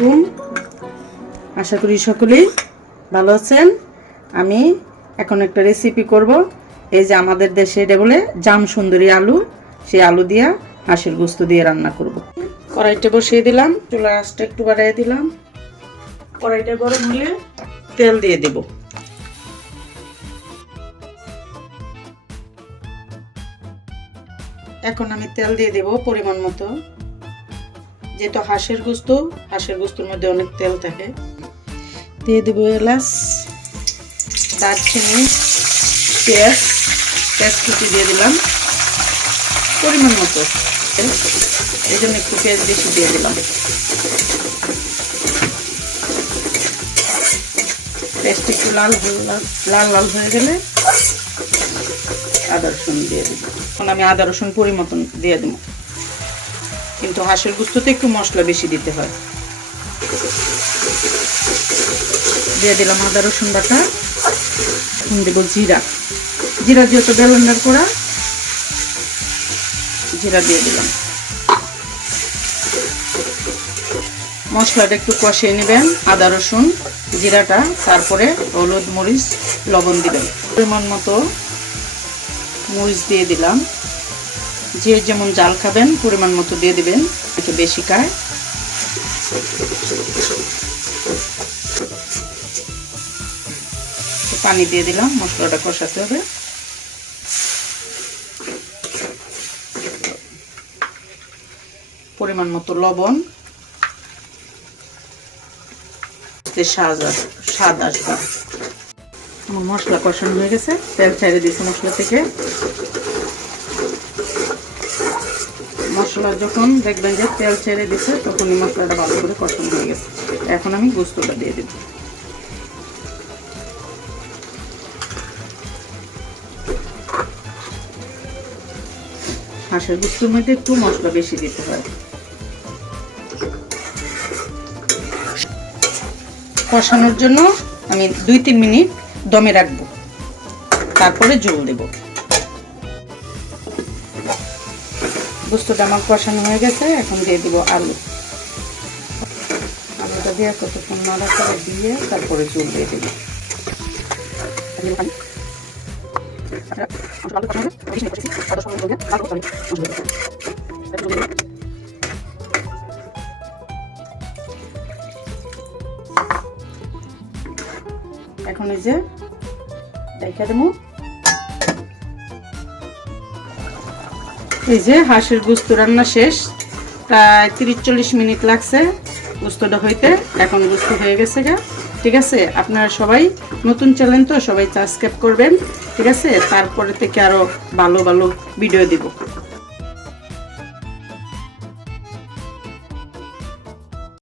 আলাইকুম। আশা করি সকলেই ভালো আছেন। আমি এখন একটা রেসিপি করব। এই যে আমাদের দেশে এটা বলে জাম সুন্দরী আলু, সেই আলু দিয়া হাঁসের গোস্ত দিয়ে রান্না করব। কড়াইটা বসিয়ে দিলাম, চুলার আঁচটা একটু বাড়িয়ে দিলাম। কড়াইটা গরম হলে তেল দিয়ে দেব। এখন আমি তেল দিয়ে দেব পরিমাণ মতো, যেহেতু হাঁসের গোস্তের মধ্যে অনেক তেল থাকে। দিয়ে দেবো এলাচ, দারচিনি, পেঁয়াজ কুচি দিয়ে দিলাম পরিমাণ মতো, এই জন্য একটু পেঁয়াজ বেশি দিয়ে দিলাম। পেঁয়াজটা একটু লাল লাল হয়ে গেলে আদা রসুন দিয়ে দেবো। এখন আমি আদা রসুন পরিমতন দিয়ে দেবো, কিন্তু হাঁসের গোস্ততে একটু মশলা বেশি দিতে হয়। দিয়ে দিলাম আদা রসুন বাটা। দেব জিরা যেহেতু ব্লেন্ডার করা, জিরা দিয়ে দিলাম। মশলাটা একটু কষিয়ে নেবেন, আদা রসুন জিরাটা, তারপরে হলুদ মরিচ লবণ দিবেন। পরিমাণ মতো মরিচ দিয়ে দিলাম। যে যেমন জাল খাবেন পরিমাণ মতো দিয়ে দিবেন, একটু বেশি খায়। পানি দিয়ে দিলাম, মশলাটা কষাতে হবে। পরিমাণ মতো লবণ, স্বাদ আসবে। আমার মশলা কষানো হয়ে গেছে, তেল ছেড়ে দিয়েছি মশলা থেকে। মশলা যখন দেখবেন যে তেল ছেড়ে দিছে, তখনই মশলাটা ভালো করে কষানো হয়ে গেছে। এখন আমি গোস্তটা দিয়ে দেব। হাঁসের গোস্তের মধ্যে একটু মশলা বেশি দিতে হয়। কষানোর জন্য আমি 2-3 মিনিট দমে রাখবো, তারপরে ঝোল দেব। গোস্তটা আমার কষানো হয়ে গেছে, এখন দিয়ে দেব আলু। আলুটা দিয়ে কতক্ষণ নাড়াচাড়া দিয়ে তারপরে ঝোল দিয়ে দেব। এখন এই যে দেখে দেবো, এই যে হাঁসের গোস্ত রান্না শেষ। প্রায় 30-40 মিনিট লাগছে গোস্তটা হইতে। এখন গোস্ত হয়ে গেছে গা। ঠিক আছে, আপনারা সবাই নতুন চ্যানেল তো, সবাই সাবস্ক্রাইব করবেন। ঠিক আছে, তারপরে থেকে আরো ভালো ভালো ভিডিও দিব।